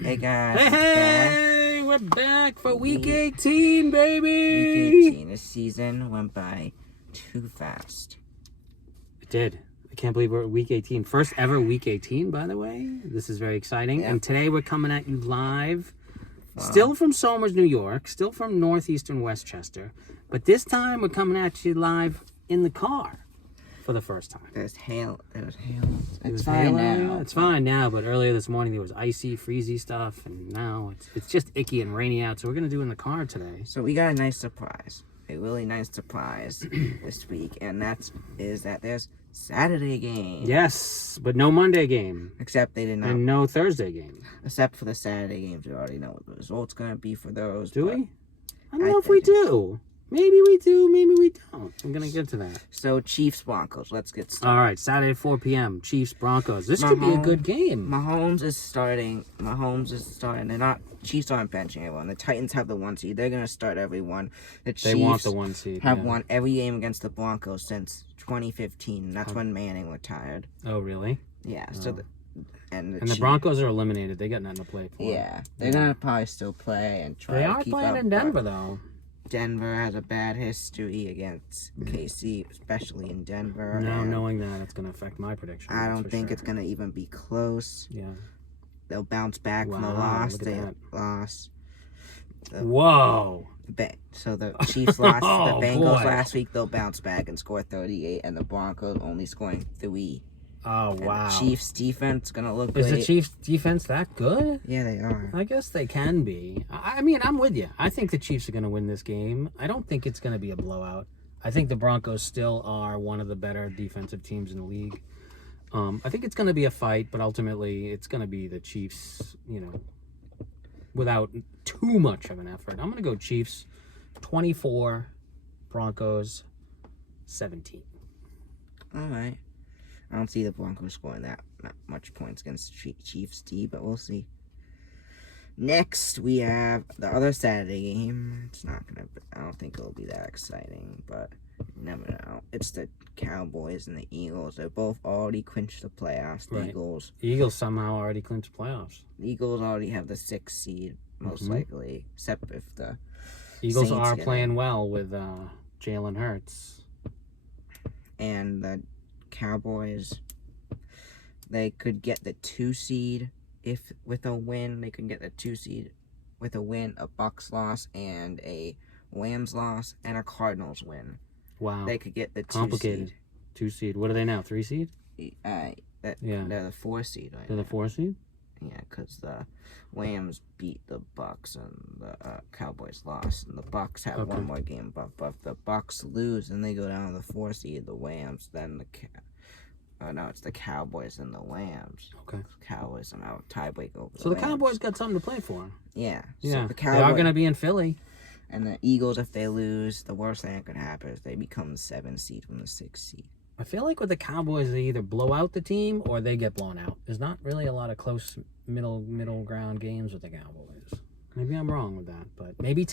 Hey guys, Hey, we're back for week 18, baby. Week 18. This season went by too fast. It did. I can't believe we're at week 18. First ever week 18, by the way. This is very exciting. Yep. And today we're coming at you live. Wow. Still from Somers, New York. Still from northeastern Westchester. But this time we're coming at you live in the car for the first time. There's hail. It's fine now. It's fine now, but earlier this morning there was icy, freezy stuff, and now it's just icky and rainy out. So we're gonna do it in the car today. So we got a nice surprise, a really nice surprise this week, and that there's Saturday game. Yes, but no Monday game. Except they did not. And no Thursday game. Except for the Saturday games, we already know what the result's gonna be for those. Do we? I don't know if we do. Maybe we do, maybe we don't. I'm going to get to that. So, Chiefs-Broncos. Let's get started. All right, Saturday, 4 p.m. Chiefs-Broncos. This could be a good game. Mahomes is starting. They're not... Chiefs aren't benching everyone. The Titans have the 1 seed. They're going to start everyone. The Chiefs they want the 1 seed. Have won every game against the Broncos since 2015. That's when Manning retired. Oh, really? Yeah. So, the Broncos are eliminated. They got nothing to play for. Yeah. They're going to probably still play and try to keep up. They are playing in Denver, though. Denver has a bad history against KC, especially in Denver. Now, knowing that, it's going to affect my prediction. I don't think it's going to even be close. Yeah. They'll bounce back from the loss. They lost. Whoa. So the Chiefs lost the Bengals last week. They'll bounce back and score 38, and the Broncos only scoring 3. Oh, wow. The Chiefs' defense going to look good. Is the Chiefs' defense that good? Yeah, they are. I guess they can be. I mean, I'm with you. I think the Chiefs are going to win this game. I don't think it's going to be a blowout. I think the Broncos still are one of the better defensive teams in the league. I think it's going to be a fight, but ultimately it's going to be the Chiefs, without too much of an effort. I'm going to go Chiefs 24, Broncos 17. All right. I don't see the Broncos scoring that much points against Chiefs D, but we'll see. Next, we have the other Saturday game. I don't think it'll be that exciting, but you never know. It's the Cowboys and the Eagles. They're both already clinched the playoffs. The Eagles somehow already clinched playoffs. The Eagles already have the 6th seed, most likely, except if the Eagles Saints are playing well with Jalen Hurts. And the Cowboys, they could get the 2 seed with a win. They could get the 2 seed with a win, a Bucs loss, and a Rams loss, and a Cardinals win. Wow. They could get the 2 complicated seed. 2 seed. What are they now? 3 seed? They're the 4 seed right They're now. the 4 seed? Yeah, because the Rams beat the Bucs and the Cowboys lost, and the Bucs have one more game. But if the Bucs lose, then they go down to the 4 seed, the Rams. Then it's the Cowboys and the Rams. Okay. Cowboys somehow tiebreak over. So the Cowboys got something to play for. Yeah. Yeah. So the Cowboys, they are going to be in Philly. And the Eagles, if they lose, the worst thing that could happen is they become the 7th seed from the 6th seed. I feel like with the Cowboys, they either blow out the team or they get blown out. There's not really a lot of close middle ground games with the Cowboys. Maybe I'm wrong with that, but maybe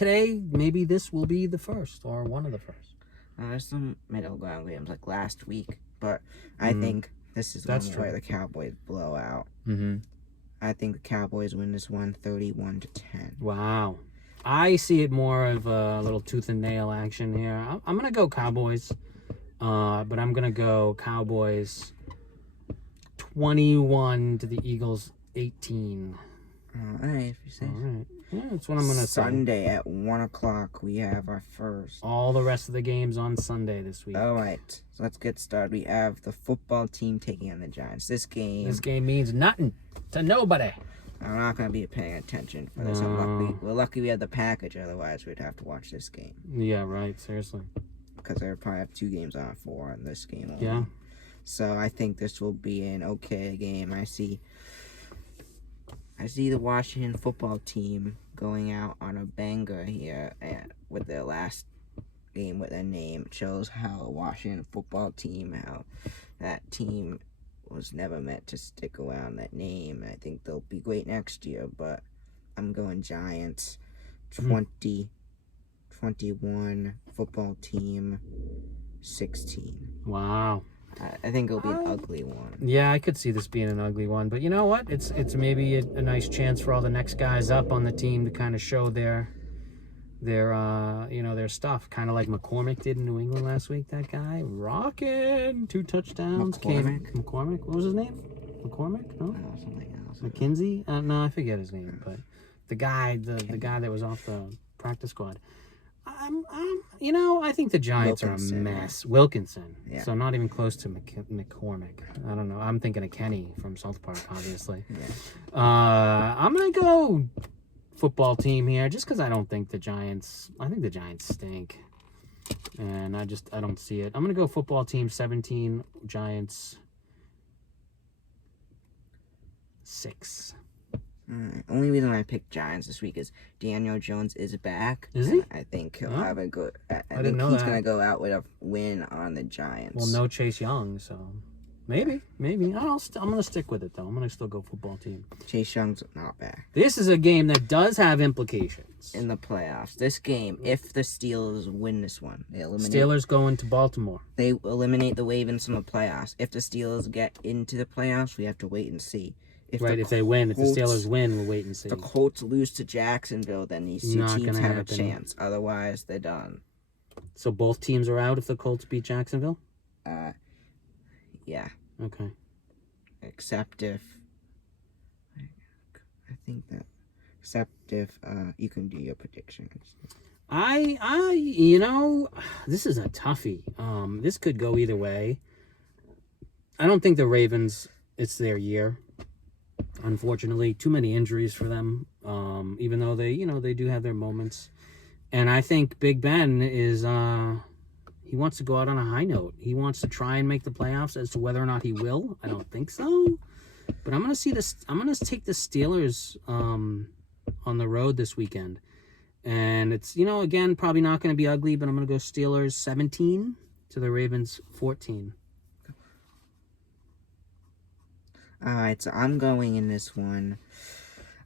this will be the first or one of the first. There's some middle ground games like last week, but I think this is one where the Cowboys blow out. Mm-hmm. I think the Cowboys win this one 31-10. Wow. I see it more of a little tooth and nail action here. I'm going to go Cowboys. But I'm going to go Cowboys 21 to the Eagles 18. All right, if you say. All right. Yeah, that's what I'm going to say. Sunday at 1 o'clock, we have our first. All the rest of the games on Sunday this week. All right, so let's get started. We have the football team taking on the Giants. This game means nothing to nobody. I'm not going to be paying attention for this. We're lucky we had the package, otherwise we'd have to watch this game. Yeah, right, seriously. Because they probably have 2 games on 4 in this game only. Yeah. So I think this will be an okay game. I see the Washington football team going out on a banger here and with their last game with their name. It shows how a Washington football team, how that team was never meant to stick around that name. I think they'll be great next year, but I'm going Giants 20-21, football team 16. Wow. I think it'll be an ugly one. Yeah, I could see this being an ugly one, but you know what? It's maybe a nice chance for all the next guys up on the team to kind of show their stuff, kind of like McCormick did in New England last week. That guy rocking 2 touchdowns. McCormick. What was his name? McCormick? No, Something else. McKinsey. No, I forget his name, but the guy that was off the practice squad. I think the Giants are a mess. Wilkinson. Yeah. So not even close to McCormick. I don't know. I'm thinking of Kenny from South Park, obviously. Yeah. I'm gonna go football team here, just because I don't think the Giants. I think the Giants stink, and I don't see it. I'm gonna go football team 17, Giants 6. Only reason I picked Giants this week is Daniel Jones is back. Is he? I think he'll have a good. I think he's gonna go out with a win on the Giants. Well, no Chase Young, so maybe. I'm gonna stick with it though. I'm gonna still go football team. Chase Young's not back. This is a game that does have implications in the playoffs. This game, if the Steelers win this one, they eliminate. Steelers going to Baltimore. They eliminate the Ravens from the playoffs. If the Steelers get into the playoffs, we have to wait and see. If the Steelers win, we'll wait and see. If the Colts lose to Jacksonville, then these two teams have a chance. Otherwise, they're done. So both teams are out if the Colts beat Jacksonville? Yeah. Okay. Except if you can do your predictions. This is a toughie. This could go either way. I don't think the Ravens, it's their year. Unfortunately, too many injuries for them. Even though they do have their moments, and I think Big Ben is he wants to go out on a high note. He wants to try and make the playoffs. As to whether or not he will, I don't think so. But I'm gonna see this. I'm gonna take the Steelers on the road this weekend, and it's again probably not gonna be ugly, but I'm gonna go Steelers 17 to the Ravens 14. All right, so I'm going in this one.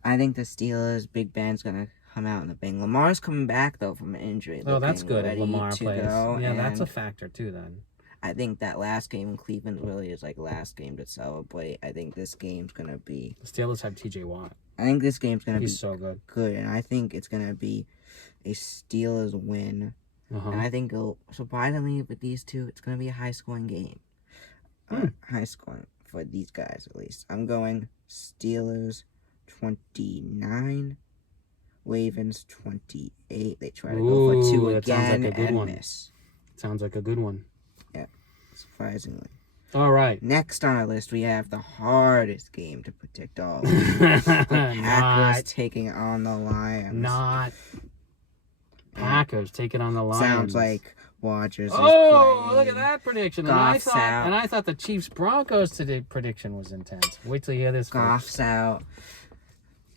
I think the Steelers, Big Ben's going to come out in the bang. Lamar's coming back, though, from an injury. Oh, that's good if Lamar plays. Yeah, that's a factor, too, then. I think that last game in Cleveland really is like last game to celebrate. I think this game's going to be... The Steelers have T.J. Watt. I think this game's going to be so good. And I think it's going to be a Steelers win. Uh-huh. And I think, surprisingly, with these two, it's going to be a high-scoring game. High-scoring. For these guys, at least. I'm going Steelers 29, Ravens 28. They try to go for 2 again and miss. Sounds like a good one. Yeah, surprisingly. All right. Next on our list, we have the hardest game to predict all. The Packers taking on the Lions. Packers taking on the Lions. Sounds like Rodgers is playing. Look at that prediction. Goff's out. And I thought the Chiefs-Broncos today prediction was intense. Wait till you hear this. Goff's out.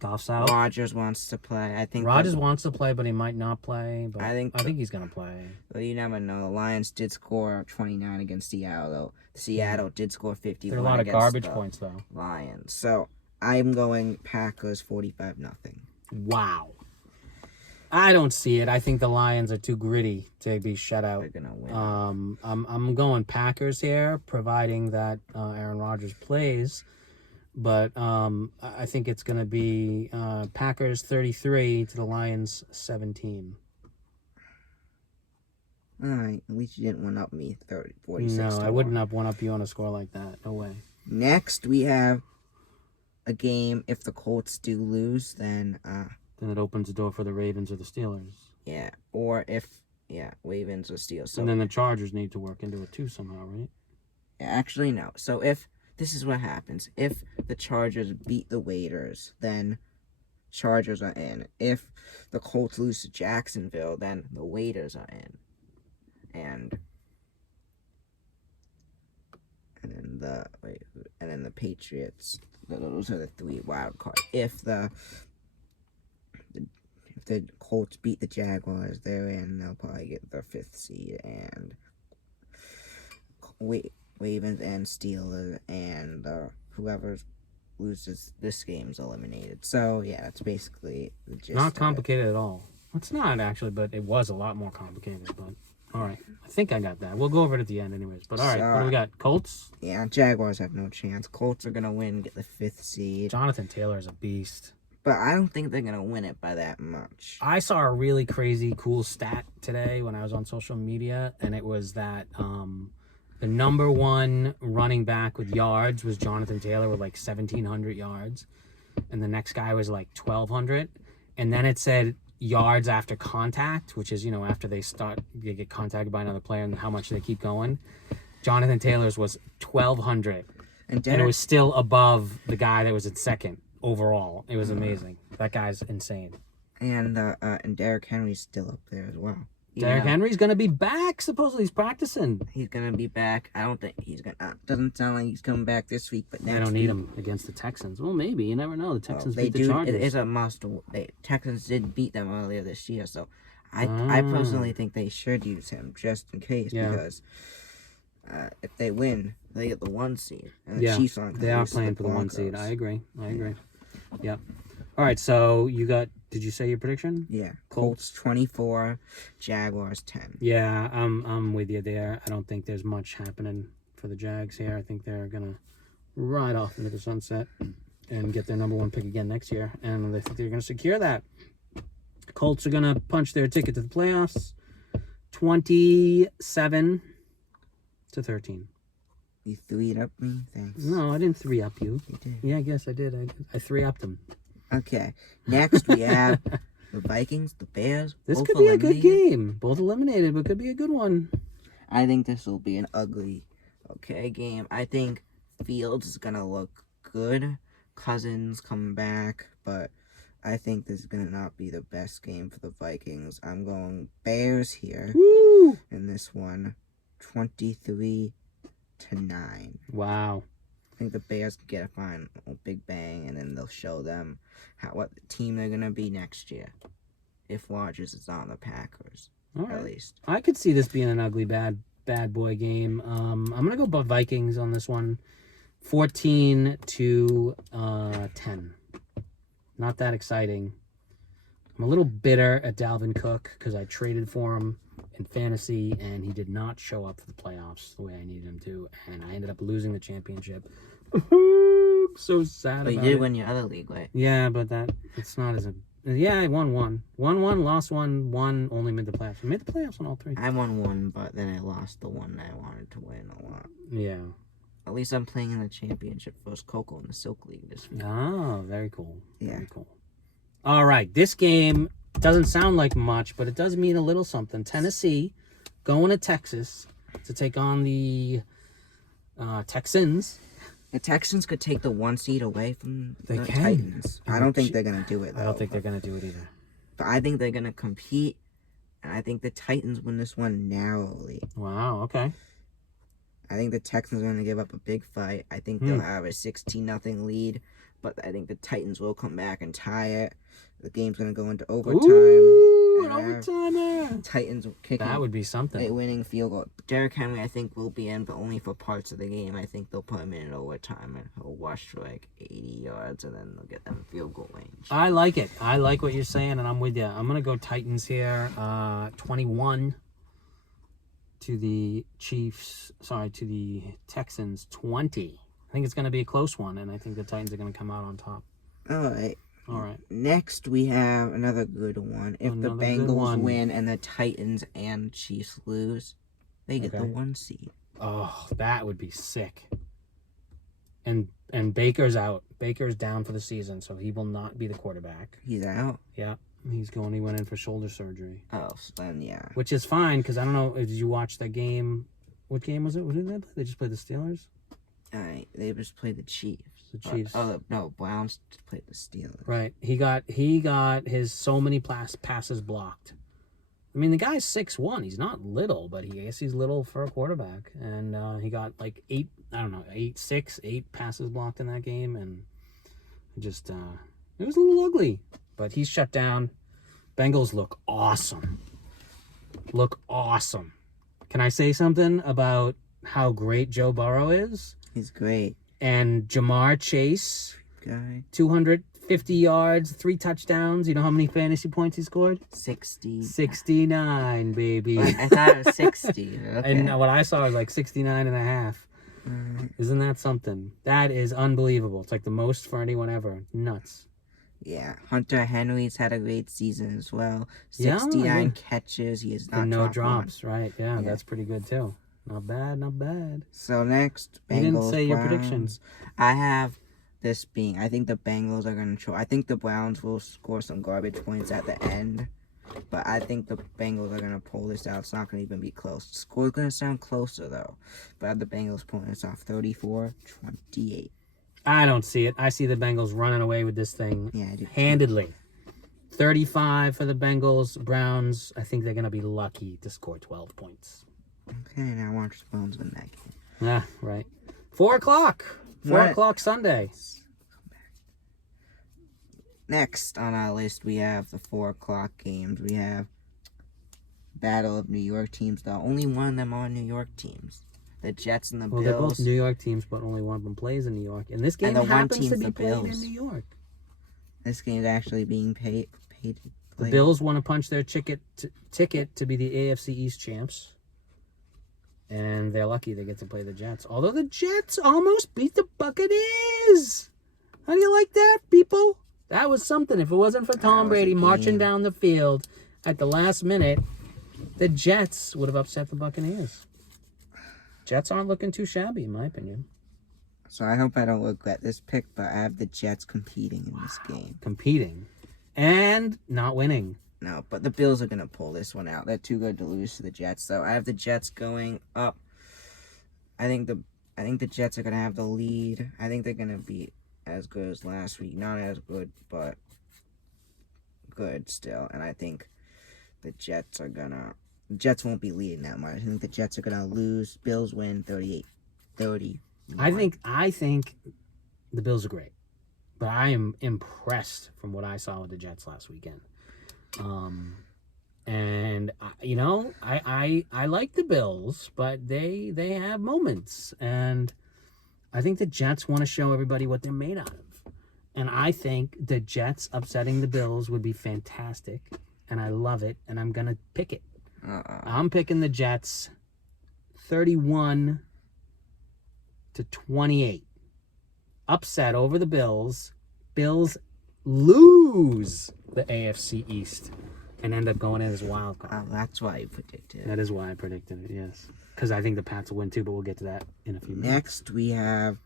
Rodgers wants to play. I think Rodgers wants to play, but he might not play. But I think he's going to play. Well, you never know. The Lions did score 29 against Seattle, though. Seattle did score 51 there are a lot of garbage points, though. Lions. So, I'm going Packers 45-0. Wow. I don't see it. I think the Lions are too gritty to be shut out. They're gonna win. I'm going Packers here, providing that Aaron Rodgers plays. But I think it's going to be Packers 33 to the Lions 17. All right. At least you didn't one-up me 46. No, I wouldn't have one-up you on a score like that. No way. Next, we have a game. If the Colts do lose, then it opens the door for the Ravens or the Steelers. Yeah, or Ravens or Steelers. So, and then the Chargers need to work into it too somehow, right? Actually, no. So this is what happens. If the Chargers beat the Raiders, then Chargers are in. If the Colts lose to Jacksonville, then the Raiders are in. And then the Patriots. Those are the 3 wild cards. If the Colts beat the Jaguars, they're in. They'll probably get their 5th seed, and Ravens and Steelers, and whoever loses this game is eliminated. So yeah, that's basically the gist. Not complicated at all. It's not actually, but it was a lot more complicated. But All right. I think I got that. We'll go over it at the end anyways. But all right, So, what do we got? Colts? Yeah, Jaguars have no chance. Colts are going to win, get the 5th seed. Jonathan Taylor is a beast. But I don't think they're going to win it by that much. I saw a really crazy, cool stat today when I was on social media, and it was that the number one running back with yards was Jonathan Taylor with like 1,700 yards, and the next guy was like 1,200, and then it said yards after contact, which is, after they get contacted by another player and how much they keep going. Jonathan Taylor's was 1,200, and it was still above the guy that was in second overall. It was amazing. That guy's insane. And Derrick Henry's still up there as well. Derrick Henry's going to be back. Supposedly he's practicing. He's going to be back. I don't think he's going to... Doesn't sound like he's coming back this week, but next They don't need him against the Texans. Well, maybe. You never know. The Texans beat the Chargers. It is a must. Texans did beat them earlier this year, so I personally think they should use him just in case, because if they win, they get the 1 seed. And the Chiefs aren't. They are playing for the 1 seed. I agree. Yep. All right, so you got... Did you say your prediction? Yeah. Colts 24, Jaguars 10. Yeah, I'm with you there. I don't think there's much happening for the Jags here. I think they're going to ride off into the sunset and get their number 1 pick again next year. And I think they're going to secure that. Colts are going to punch their ticket to the playoffs 27-13. You 3-up me? Thanks. No, I didn't 3-up you. You did. Yeah, I guess I did. I 3-upped them. Okay. Next, we have the Vikings, the Bears. This could be a good game. Both eliminated, but could be a good one. I think this will be an ugly, game. I think Fields is going to look good. Cousins coming back, but I think this is going to not be the best game for the Vikings. I'm going Bears here. Woo! In this one, 23-9. Wow. I think the Bears can get a final big bang, and then they'll show them what team they're going to be next year. If Rodgers is on the Packers, at least. I could see this being an ugly, bad boy game. I'm going to go Vikings on this one. 14-10. Not that exciting. I'm a little bitter at Dalvin Cook because I traded for him in fantasy, and he did not show up for the playoffs the way I needed him to, and I ended up losing the championship. I'm so sad about it. But you did win your other league, right? Yeah, but it's not as a... Yeah, I won one. Won one, lost one, only made the playoffs. I made the playoffs on all 3. I won 1, but then I lost the one I wanted to win a lot. Yeah. At least I'm playing in the championship versus Coco in the Silk League this week. Oh, very cool. Yeah. Very cool. All right, this game doesn't sound like much, but it does mean a little something. Tennessee going to Texas to take on the Texans. The Texans could take the 1 seed away from the Titans. I don't think they're going to do it, though. I don't think they're going to do it either. But I think they're going to compete, and I think the Titans win this one narrowly. Wow, okay. I think the Texans are going to give up a big fight. I think they'll have a 16-0 lead, but I think the Titans will come back and tie it. The game's going to go into overtime. Ooh, an overtimer. Titans will kick That would be something. a winning field goal. Derrick Henry, I think, will be in, but only for parts of the game. I think they'll put him in overtime, and he'll rush for like 80 yards, and then they'll get them field goal range. I like it. I like what you're saying, and I'm with you. I'm going to go Titans here. 21 to the to the Texans 20. I think it's going to be a close one, and I think the Titans are going to come out on top. All right. All right. Next, we have another good one. If the Bengals win and the Titans and Chiefs lose, they get the 1 seed. Oh, that would be sick. And Baker's out. Baker's down for the season, so he will not be the quarterback. He's out? Yeah. He went in for shoulder surgery. Oh, so then, yeah. Which is fine, because I don't know, did you watch the game? What game was it? What did they play? They just played the Steelers? All right. They just played the Chiefs. The Chiefs. No, Browns played the Steelers. Right. He got his so many passes blocked. I mean, the guy's 6'1". He's not little, but he's little for a quarterback. And he got like 8 passes blocked in that game, and just it was a little ugly. But he's shut down. Bengals look awesome. Can I say something about how great Joe Burrow is? He's great. And Jamar Chase, guy, 200 50 yards, 3 touchdowns. You know how many fantasy points he scored? 60. 69, baby. I thought it was 60. Okay. And what I saw was like 69 and a half. Isn't that something? That is unbelievable. It's like the most for anyone ever. Nuts. Yeah, Hunter Henry's had a great season as well. Yeah, 69 catches. He is not and no dropped drops, one. right? Yeah, that's pretty good too. Not bad, not bad. So next, Bengals. You didn't say your Browns. predictions. I have this being, I think the Bengals are going to show. I think the Browns will score some garbage points at the end. But I think the Bengals are going to pull this out. It's not going to even be close. The score's going to sound closer, though. But I have the Bengals pulling this off 34-28. I don't see it. I see the Bengals running away with this thing handedly. 35 for the Bengals. Browns, I think they're going to be lucky to score 12 points. Okay, now watch the Browns win that game. Yeah, right. 4 o'clock. 4 o'clock Sunday. Next on our list, we have the 4 o'clock games. We have Battle of New York teams, though. Only one of them are New York teams. The Jets and the Bills. They're both New York teams, but only one of them plays in New York. And this game happens to be played in New York. This game is actually being played. The Bills want to punch their ticket to be the AFC East champs. And they're lucky they get to play the Jets. Although the Jets almost beat the Buccaneers. How do you like that, people? That was something. If it wasn't for Tom Brady marching down the field at the last minute, the Jets would have upset the Buccaneers. Jets aren't looking too shabby, in my opinion. So I hope I don't regret this pick, but I have the Jets competing in this game. Competing. And not winning. No, but the Bills are going to pull this one out. They're too good to lose to the Jets. So I have the Jets going up. I think the Jets are going to have the lead. I think they're going to be as good as last week. Not as good, but good still. And I think the Jets are going to... Jets won't be leading that much. I think the Jets are going to lose. Bills win 38-30. I think the Bills are great. But I am impressed from what I saw with the Jets last weekend. And I like the Bills, but they have moments, and I think the Jets want to show everybody what they're made out of. And I think the Jets upsetting the Bills would be fantastic, and I love it, and I'm gonna pick it. I'm picking the Jets 31-28. Upset over the Bills. Bills lose the AFC East and end up going in as wild card. Oh, that's why you predicted it. That is why I predicted it, yes. Because I think the Pats will win too, but we'll get to that in a few minutes. Next, we have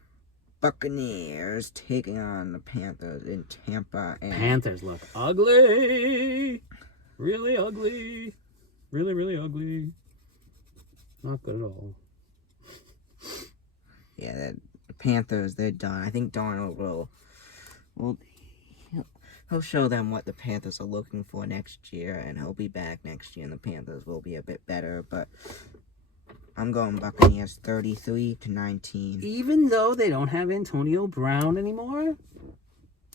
Buccaneers taking on the Panthers in Tampa. And Panthers look ugly. Really ugly. Really, really ugly. Not good at all. Yeah, the Panthers, they're done. I think Darnold will he'll show them what the Panthers are looking for next year, and he'll be back next year, and the Panthers will be a bit better. But I'm going Buccaneers 33-19. Even though they don't have Antonio Brown anymore?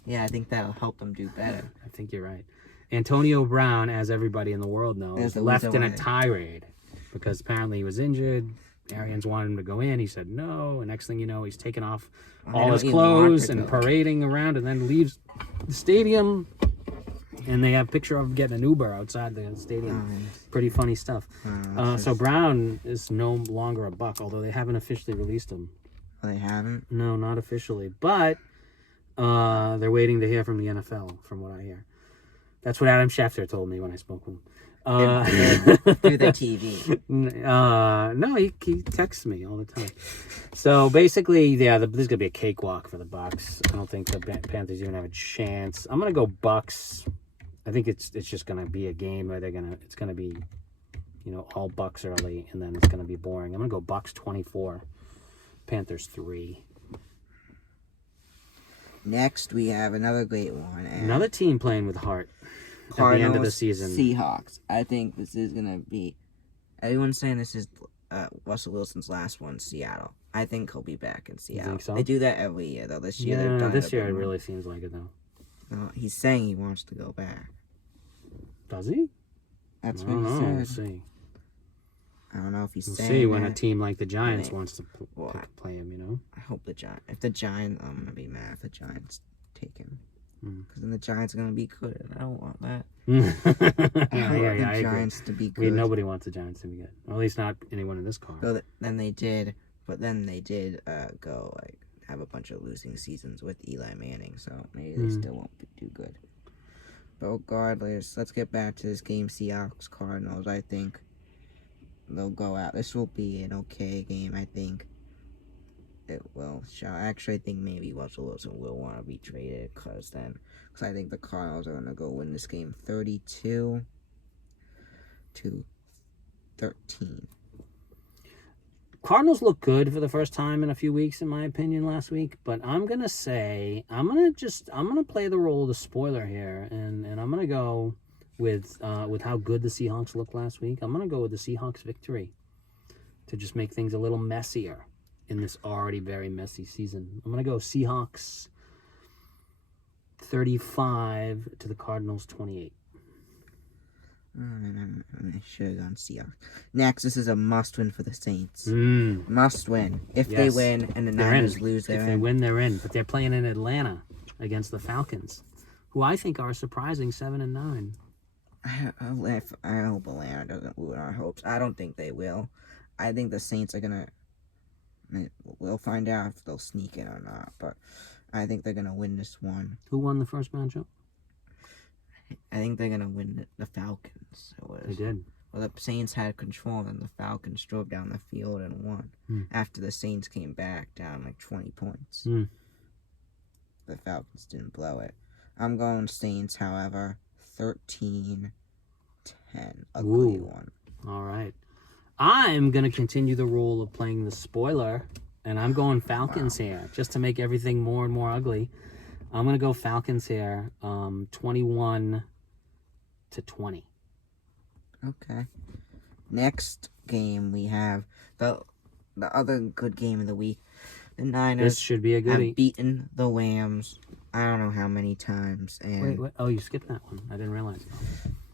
Yeah, I think that'll help them do better. I think you're right. Antonio Brown, as everybody in the world knows, left in a tirade because apparently he was injured. Arians wanted him to go in. He said no. And next thing you know, he's taking off all his clothes and parading around, and then leaves the stadium. And they have a picture of him getting an Uber outside the stadium. Pretty funny stuff. So Brown is no longer a Buck, although they haven't officially released him. Oh, they haven't? No, not officially. But they're waiting to hear from the NFL, from what I hear. That's what Adam Schefter told me when I spoke with him. Through the TV. No, he texts me all the time. So basically, yeah, this is gonna be a cakewalk for the Bucs. I don't think the Panthers even have a chance. I'm gonna go Bucs. I think it's just gonna be a game where it's gonna be, all Bucs early, and then it's gonna be boring. I'm gonna go Bucs 24, Panthers 3. Next, we have another great one. Another team playing with heart. Cardinals, at the end of the season. Seahawks. I think this is going to be... Everyone's saying this is Russell Wilson's last one, Seattle. I think he'll be back in Seattle. You think so? They do that every year, though. This year, they've done this year it really seems like it, though. No, he's saying he wants to go back. Does he? That's what he said. We'll see. I don't know if he's saying see when that. a team like the Giants wants to play him, I hope the Giants... If the Giants... I'm going to be mad if the Giants take him. and the Giants are going to be good, and I don't want that. I want the Giants to be good. Nobody wants the Giants to be good. Or at least not anyone in this car. So then they did go like have a bunch of losing seasons with Eli Manning, so maybe they still won't do good. But regardless, let's get back to this game, Seahawks Cardinals. I think they'll go out. This will be an okay game, I think. It will. Actually, I think maybe Russell Wilson will want to be traded because I think the Cardinals are going to go win this game 32-13. Cardinals look good for the first time in a few weeks, in my opinion, last week. But I'm gonna play the role of the spoiler here, and I'm gonna go with how good the Seahawks looked last week. I'm gonna go with the Seahawks victory to just make things a little messier in this already very messy season. I'm gonna go Seahawks 35 to the Cardinals 28. I should have gone Seahawks. Next, this is a must-win for the Saints. Must win. If they win and the Niners lose, if they win, they're in. But they're playing in Atlanta against the Falcons, who I think are surprising 7-9. I hope Atlanta doesn't ruin our hopes. I don't think they will. I think the Saints are gonna. We'll find out if they'll sneak in or not. But I think they're gonna win this one. Who won the first matchup? I think they're gonna win the Falcons. They did. Well, the Saints had control, and the Falcons drove down the field and won. After the Saints came back down like 20 points. The Falcons didn't blow it. I'm going Saints, however, 13-10. Ugly one. All right. I'm gonna continue the role of playing the spoiler, and I'm going Falcons here, just to make everything more and more ugly. I'm going to go Falcons here, 21-20. Okay. Next game, we have the other good game of the week. The Niners this should be a goodie. Have beaten the Rams, I don't know how many times. And wait. Oh, you skipped that one. I didn't realize.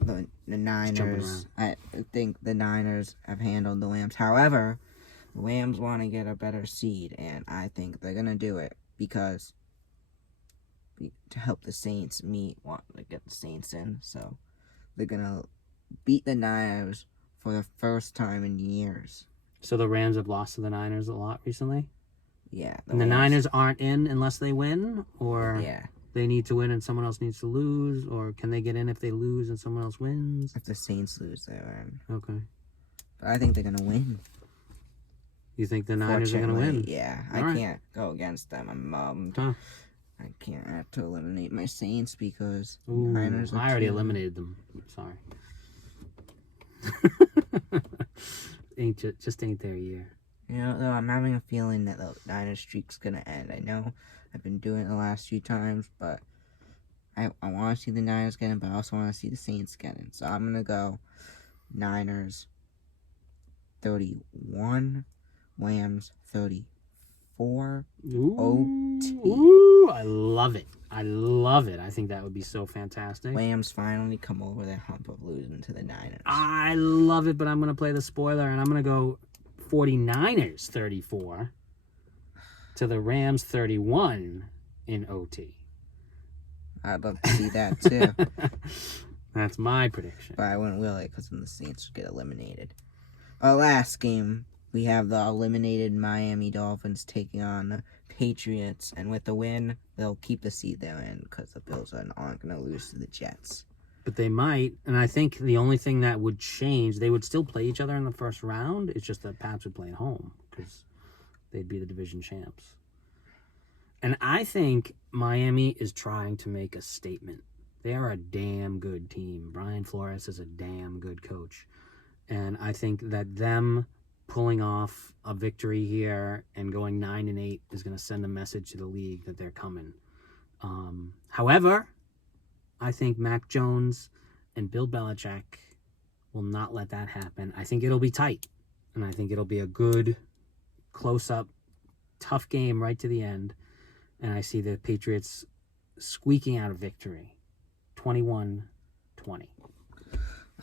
The Niners, I think the Niners have handled the Rams. However, the Rams want to get a better seed, and I think they're going to do it because to help the Saints want to get the Saints in, so they're gonna beat the Niners for the first time in years. So the Rams have lost to the Niners a lot recently? Yeah. And the Niners aren't in unless they win? Or yeah, they need to win and someone else needs to lose? Or can they get in if they lose and someone else wins? If the Saints lose, they're in. Okay. But I think they're gonna win. You think the Niners are gonna win? Yeah. All I can't go against them. I'm bummed. Huh. I can't have to eliminate my Saints because Niners I already eliminated them. Sorry. Just ain't their year. You know, though, I'm having a feeling that the Niners streak's gonna end. I know I've been doing it the last few times, but I want to see the Niners get in, but I also want to see the Saints get in. So I'm gonna go Niners 31, Rams 34. OT. Ooh, I love it. I think that would be so fantastic. Rams finally come over the hump of losing to the Niners. I love it, but I'm going to play the spoiler, and I'm going to go 49ers 34 to the Rams 31 in OT. I'd love to see that, too. That's my prediction. But I wouldn't will it because then the Saints would get eliminated. Our last game, we have the eliminated Miami Dolphins taking on the Patriots, and with the win, they'll keep the seed they're in because the Bills aren't going to lose to the Jets. But they might, and I think the only thing that would change, they would still play each other in the first round. It's just that Pats would play at home because they'd be the division champs. And I think Miami is trying to make a statement. They are a damn good team. Brian Flores is a damn good coach. And I think that them pulling off a victory here and going 9-8 is going to send a message to the league that they're coming. However, I think Mac Jones and Bill Belichick will not let that happen. I think it'll be tight, and I think it'll be a good, close-up, tough game right to the end, and I see the Patriots squeaking out a victory, 21-20.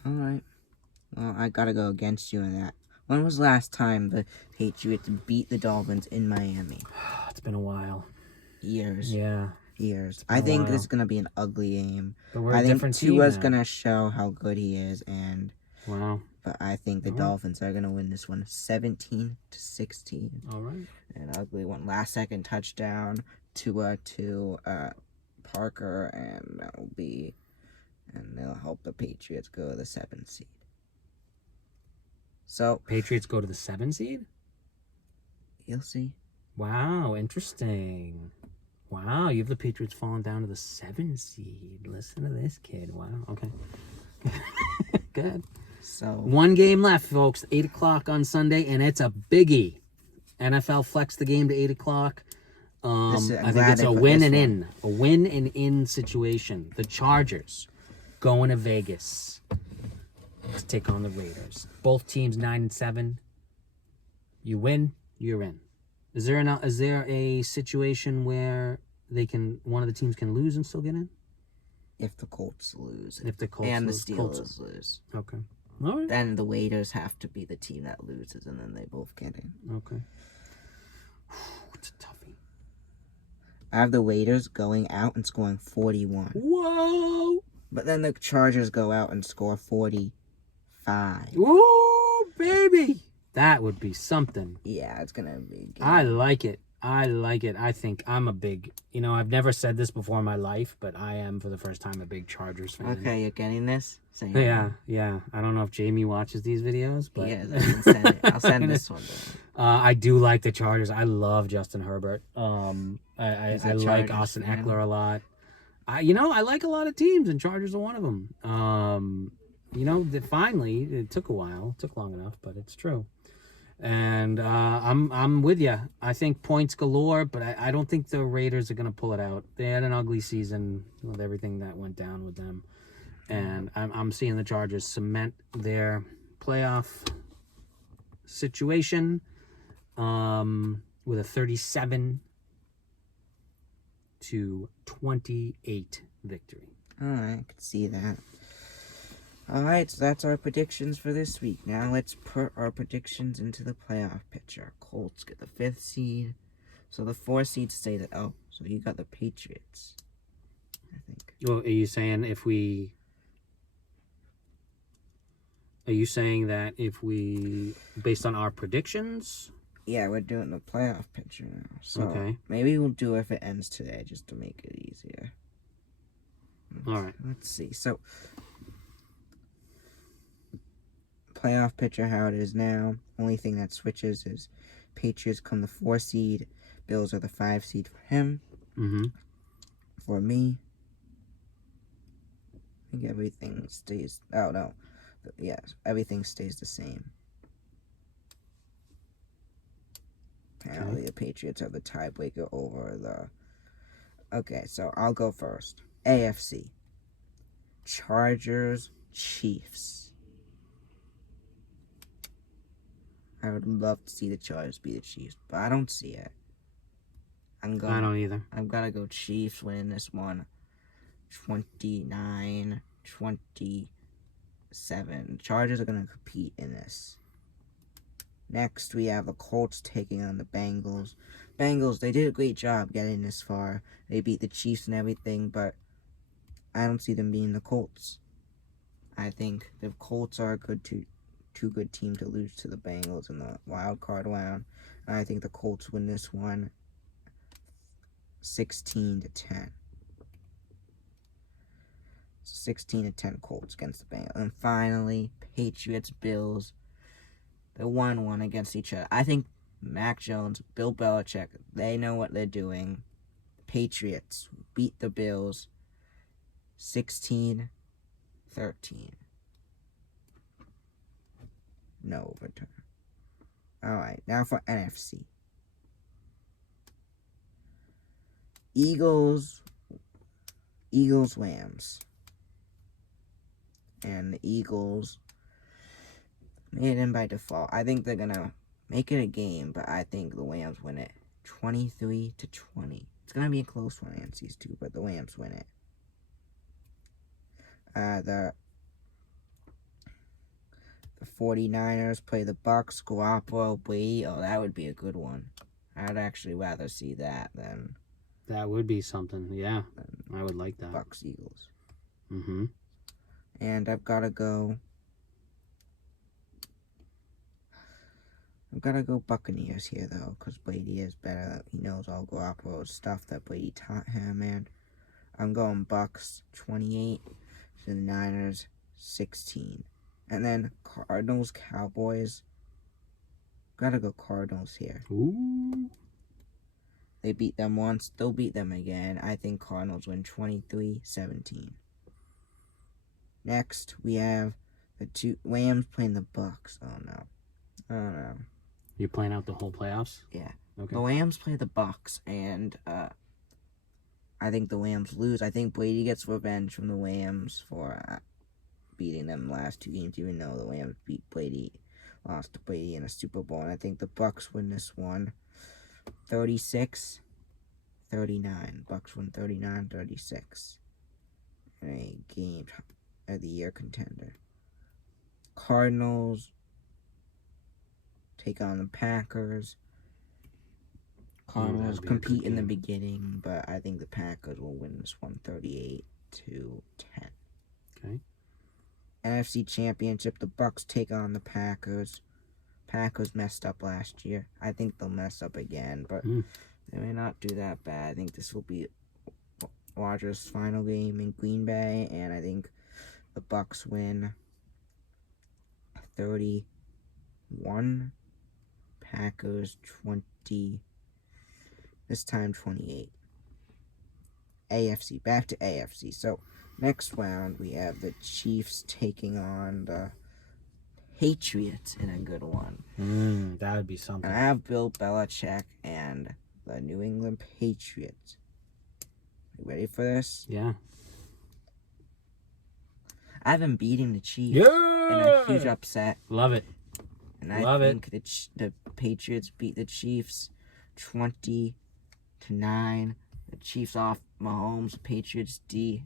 All right. Well, I got to go against you in that. When was the last time the Patriots beat the Dolphins in Miami? It's been a while. Years. Yeah. years. I think wow. this is gonna be an ugly game. But we're I a think different team Tua's now. gonna show how good he is, Wow. but I think the All right. Dolphins are gonna win this one, 17-16. All right. An ugly one, last second touchdown, Tua to Parker, and they'll help the Patriots go to the 7th seed. So Patriots go to the 7 seed? you'll see. Wow, interesting. Wow, you have the Patriots falling down to the 7 seed. Listen to this kid. Wow, okay. Good. So 1 game left, folks. 8 o'clock on Sunday, and it's a biggie. NFL flex the game to 8 o'clock. I think it's a win and in. A win and in situation. The Chargers going to Vegas to take on the Raiders. Both teams 9-7. You win, you're in. Is there a situation where one of the teams can lose and still get in? if the Colts lose, If the Colts and lose, the Steelers lose, Okay. All right. then the Raiders have to be the team that loses, and then they both get in. Okay. It's a toughie. I have the Raiders going out and scoring 41. Whoa! But then the Chargers go out and score 45. Ooh, baby! That would be something. Yeah, it's going to be good. I like it. I think I'm a big, I've never said this before in my life, but I am for the first time a big Chargers fan. Okay, you're getting this? Yeah. I don't know if Jamie watches these videos, but yeah, send it. I'll send this one to him. I do like the Chargers. I love Justin Herbert. I like Austin fan? Eckler a lot. I like a lot of teams, and Chargers are one of them. Finally, it took a while. It took long enough, but it's true. And I'm with you. I think points galore, but I don't think the Raiders are going to pull it out. They had an ugly season with everything that went down with them. And I'm seeing the Chargers cement their playoff situation with a 37-28 victory. All right, I could see that. All right, so that's our predictions for this week. Now let's put our predictions into the playoff picture. Colts get the 5th seed. So the 4 seed stay the... Oh, so you got the Patriots, I think. Well, are you saying that if we, based on our predictions? Yeah, we're doing the playoff picture now. So Okay. maybe we'll do it if it ends today, just to make it easier. All right. Let's see. So, playoff picture how it is now. Only thing that switches is Patriots come the 4 seed. Bills are the 5 seed for him. Mm-hmm. For me, I think everything stays... Oh, no. Yes, everything stays the same. Apparently, the Patriots are the tiebreaker over the... Okay, so I'll go first. AFC. Chargers, Chiefs. I would love to see the Chargers beat the Chiefs, but I don't see it. I don't either. I'm gonna go Chiefs winning this one 29-27. Chargers are gonna compete in this. Next, we have the Colts taking on the Bengals. Bengals, they did a great job getting this far. They beat the Chiefs and everything, but I don't see them beating the Colts. I think the Colts are too good team to lose to the Bengals in the wild card round. And I think the Colts win this one 16-10. 16-10 Colts against the Bengals. And finally, Patriots, Bills. They 1-1 against each other. I think Mac Jones, Bill Belichick, they know what they're doing. Patriots beat the Bills 16-13. No overturn. Alright, now for NFC. Eagles, Rams. And the Eagles made it in by default. I think they're going to make it a game, but I think the Rams win it 23-20. It's going to be a close one against these two, but the Rams win it. The 49ers play the Bucks, Garoppolo, Brady. Oh, that would be a good one. I'd actually rather see that than... That would be something. Yeah, I would like that. Bucks, Eagles. Mm-hmm. And I've got to go Buccaneers here, though, because Brady is better. He knows all Garoppolo's stuff that Brady taught him, and I'm going Bucks 28 to the Niners 16. And then Cardinals, Cowboys. Gotta go Cardinals here. Ooh. They beat them once, they'll beat them again. I think Cardinals win 23-17. Next, we have the two Rams playing the Bucks. Oh no. You're playing out the whole playoffs? Yeah. Okay. The Rams play the Bucks, and I think the Rams lose. I think Brady gets revenge from the Rams for beating them last 2 games, even though the Rams lost to Brady in a Super Bowl. And I think the Bucks win this one 36-39. Bucks win 39-36. A game of the year contender. Cardinals take on the Packers. Cardinals compete in the beginning, but I think the Packers will win this one 38-10. Okay. NFC Championship, the Bucks take on the Packers. Packers messed up last year. I think they'll mess up again, but they may not do that bad. I think this will be Rodgers' final game in Green Bay, and I think the Bucks win 31. Packers 20. This time 28. AFC. Back to AFC. So next round we have the Chiefs taking on the Patriots in a good one. That would be something. And I have Bill Belichick and the New England Patriots. You ready for this? Yeah. I have them beating the Chiefs in a huge upset. Love it. And I think the Patriots beat the Chiefs 20-9. The Chiefs off Mahomes. Patriots D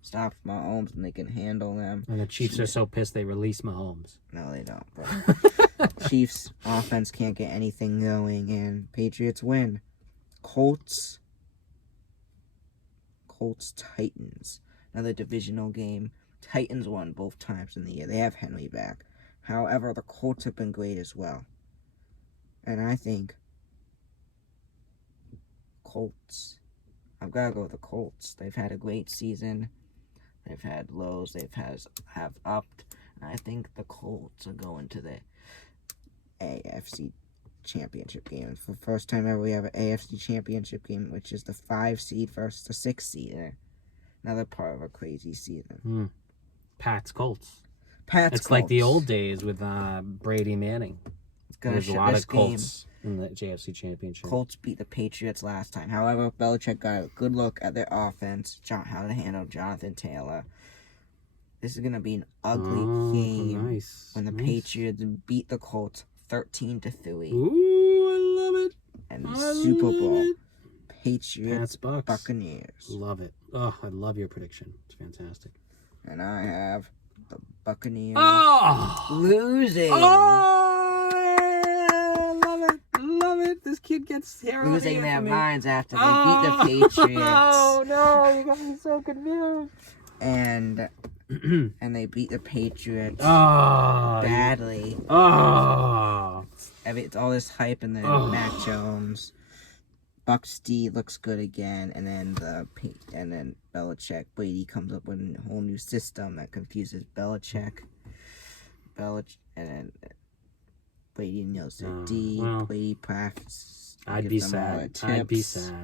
stop Mahomes and they can handle them. And the Chiefs are so pissed they release Mahomes. No, they don't. But Chiefs offense can't get anything going, and Patriots win. Colts Titans. Another divisional game. Titans won both times in the year. They have Henry back. However, the Colts have been great as well. And I think Colts. I've got to go with the Colts. They've had a great season. They've had lows. Have upped. And I think the Colts are going to the AFC Championship game. For the first time ever, we have an AFC Championship game, which is the 5 seed versus the 6 seed. Another part of a crazy season. Pats Colts. It's Colts. Like the old days with Brady Manning. There's a lot of Colts in the AFC Championship. Colts beat the Patriots last time. However, Belichick got a good look at their offense, how to handle Jonathan Taylor. This is going to be an ugly game when the Patriots beat the Colts 13-3. Ooh, I love it. And the Super Bowl. Patriots, Buccaneers. Love it. Oh, I love your prediction. It's fantastic. And I have the Buccaneers losing. Oh, I love it. This kid gets losing their minds after they beat the Patriots. Oh no, you got me so confused. And they beat the Patriots badly. It's all this hype and then Mac Jones. Bucks D looks good again, and then Belichick Brady comes up with a whole new system that confuses Belichick. And then Brady knows the D. Brady practices. I'd be sad.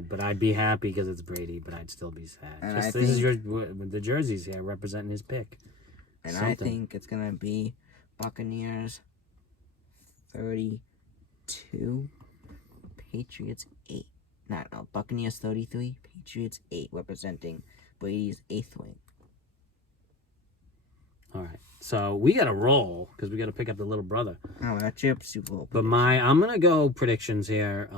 But I'd be happy because it's Brady. But I'd still be sad. And this is the jerseys here representing his pick. And I think it's gonna be Buccaneers 32, Patriots 8. No, Buccaneers 33, Patriots 8, representing Brady's 8th win. All right, so we got to roll because we got to pick up the little brother. Oh, that's your Super Bowl. But I'm gonna go predictions here.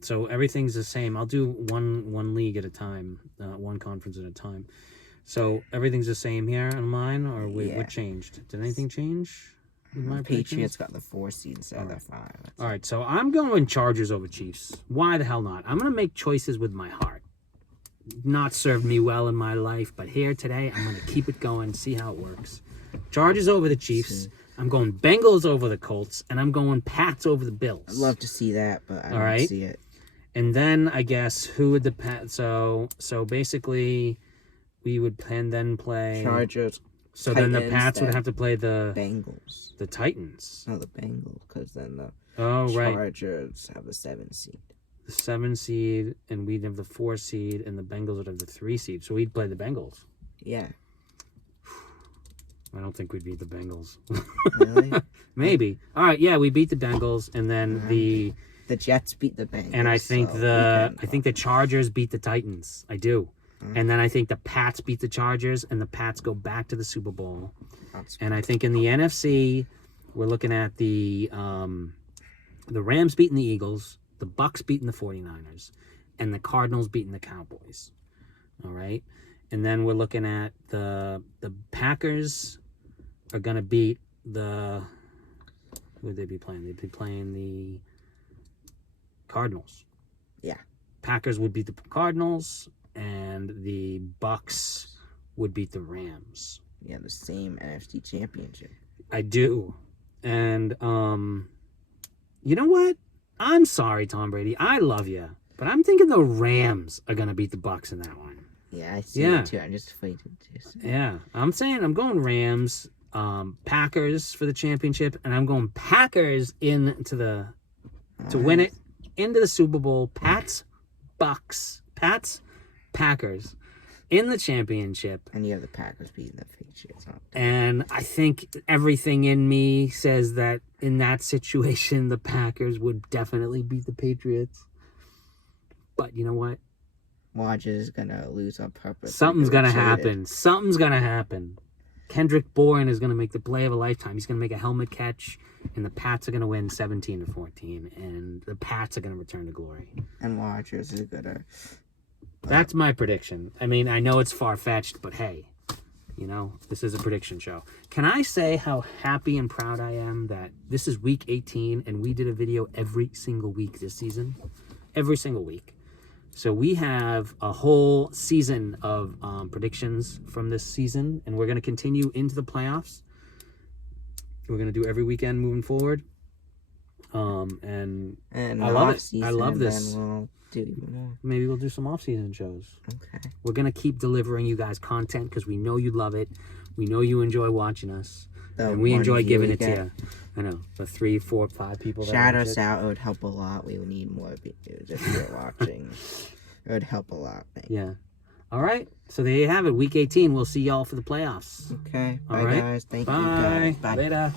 So everything's the same. I'll do one league at a time, one conference at a time. So everything's the same here on mine, or what changed? Did anything change? with my Patriots predictions? got the 4 seed instead of the 5. All right, so I'm going Chargers over Chiefs. Why the hell not? I'm going to make choices with my heart. Not served me well in my life, but here today, I'm going to keep it going, see how it works. Chargers over the Chiefs. I'm going Bengals over the Colts, and I'm going Pats over the Bills. I'd love to see that, but I don't right. see it. And then I guess who would the Pats? So basically, we would then play Chargers. So then the Titans, Pats would then have to play the Bengals. Titans. No, the Bengals, because then the Right. Chargers have the 7 seed. The 7 seed, and we'd have the 4 seed, and the Bengals would have the 3 seed. So we'd play the Bengals. Yeah. I don't think we'd beat the Bengals. Really? Maybe. All right, yeah, we beat the Bengals, and then the Jets beat the Bengals. and I think so the Chargers beat the Titans. I do. And then I think the Pats beat the Chargers, and the Pats go back to the Super Bowl. And I think in the NFC, we're looking at the Rams beating the Eagles, the Bucks beating the 49ers, and the Cardinals beating the Cowboys. All right? And then we're looking at the Packers are going to beat the... Who would they be playing? They'd be playing the Cardinals. Yeah. Packers would beat the Cardinals, and the Bucks would beat the Rams. Yeah, the same NFC championship. I do. And, you know what? I'm sorry, Tom Brady. I love you. But I'm thinking the Rams are going to beat the Bucks in that one. Yeah, I see it too. I'm just afraid to Yeah. I'm going Rams, Packers for the championship, and I'm going Packers to win it into the Super Bowl. Pats, Packers in the championship. And you have the Packers beating the Patriots. And I think everything in me says that in that situation, the Packers would definitely beat the Patriots. But you know what? Rodgers is going to lose on purpose. Something's going to happen. Something's going to happen. Kendrick Bourne is going to make the play of a lifetime. He's going to make a helmet catch, and the Pats are going to win 17-14, and the Pats are going to return to glory. And Rodgers is going to... That's my prediction. I mean, I know it's far-fetched, but hey, you know, this is a prediction show. Can I say how happy and proud I am that this is week 18, and we did a video every single week this season? Every single week. So we have a whole season of predictions from this season, and we're going to continue into the playoffs. We're going to do every weekend moving forward. And I love it. I love this. Then we'll do even more. Maybe we'll do some off-season shows. Okay. We're going to keep delivering you guys content because we know you love it. We know you enjoy watching us. And we enjoy giving it to you. I know. The 3, 4, 5 people that shout watch us it. out. It would help a lot. We would need more videos if you're watching. It would help a lot. Yeah. All right. So there you have it. Week 18. We'll see y'all for the playoffs. Okay. Bye, All right. guys. Thank Bye. you, guys. Bye. Later.